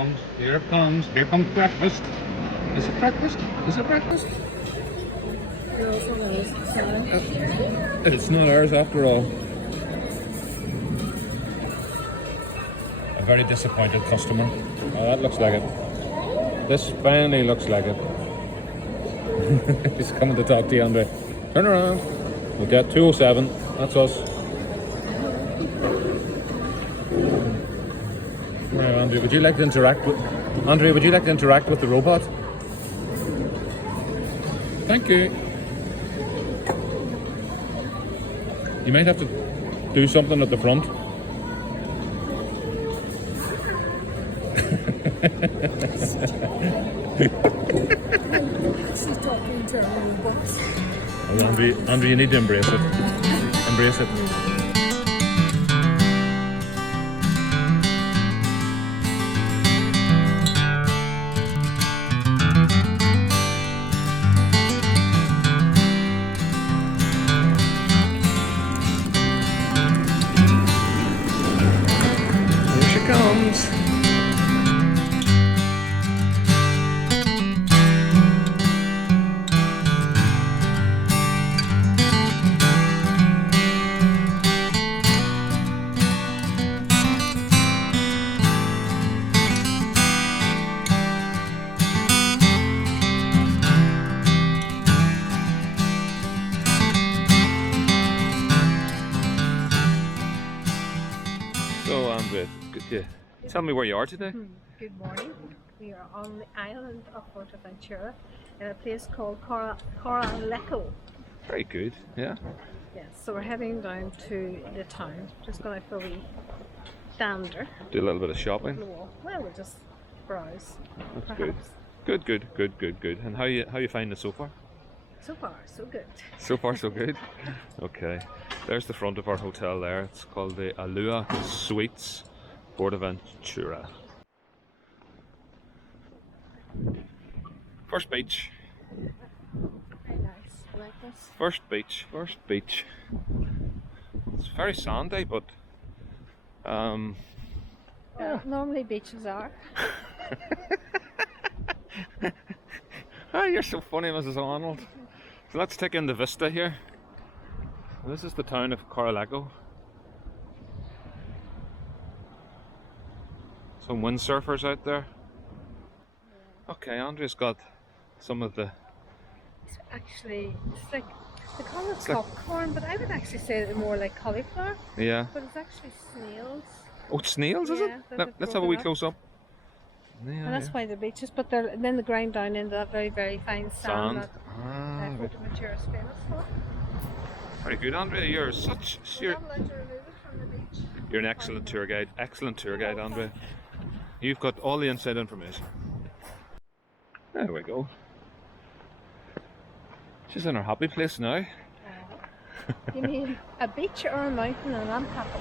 comes, here it comes, here comes breakfast. Is it breakfast? Is it breakfast? It's not ours after all. A very disappointed customer. Oh, that looks like it. This finally looks like it. He's coming to talk to you, Andrea. Turn around. We'll get 207. That's us. Now, Andrea, would you like to interact with the robot? Thank you. You might have to do something at the front. She's talking to her robots. Oh, Andrea, you need to embrace it. Embrace it. Here she comes. So, Andrea, tell me where you are today. Good morning. We are on the island of Fuerteventura in a place called Corralejo. Very good, yeah. Yes, so we're heading down to the town. Just going for a wee dander. Do a little bit of shopping. Well, we'll just browse. That's perhaps. good. Good. And how you find it so far? So far, so good. So far, so good. Okay, there's the front of our hotel there. It's called the Alua Suites, Fuerteventura. First beach. Very nice. I like this. First beach. It's very sandy, but Yeah, normally beaches are. Ah, you're so funny, Mrs. Arnold. So let's take in the vista here. This is the town of Corralejo. Some windsurfers out there. Okay, Andrea's got some of the... Actually, it's like, they call it popcorn, but I would actually say it's more like cauliflower. Yeah. But it's actually snails. Oh, it's snails, is Yeah, it? Let's have a wee close up. Yeah, And that's why the beaches, but then they grind down into that very, very fine sand that Fuerteventura is famous for. Very good, Andrea. You're We're not allowed to remove it from the beach. you're an excellent tour guide. Excellent tour guide, Andrea. You've got all the inside information. There we go. She's in her happy place now. You mean a beach or a mountain, and I'm happy.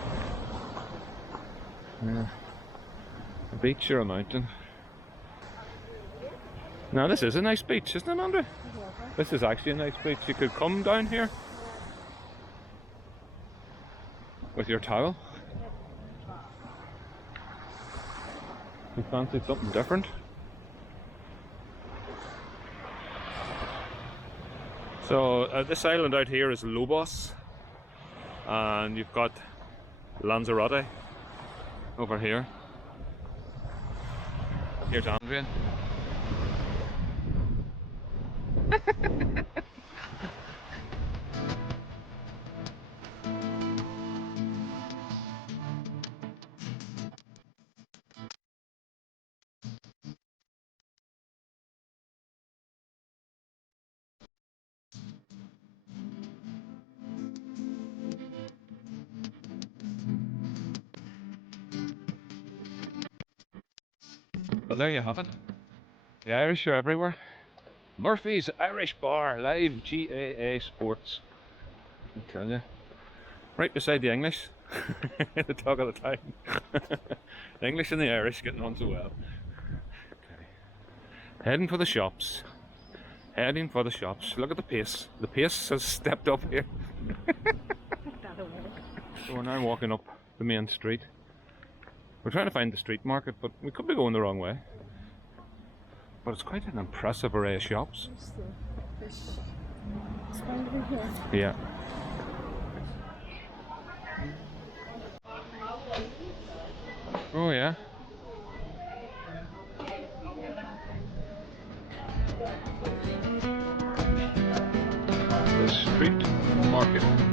Yeah. A beach or a mountain. Now this is a nice beach, isn't it, Andrea? This is actually a nice beach. You could come down here with your towel. You fancy something different? So this island out here is Lobos, and you've got Lanzarote over here. Here's Andrea. Well, there you have it. The Irish are everywhere. Murphy's Irish Bar, live GAA Sports. I tell you. Right beside the English. The talk of the town. The English and the Irish getting on so well. Okay. Heading for the shops. Heading for the shops. Look at the pace. The pace has stepped up here. So we're now walking up the main street. We're trying to find the street market, but we could be going the wrong way. But it's quite an impressive array of shops. There's the fish. It's going to be here. Yeah. Oh yeah. The street market.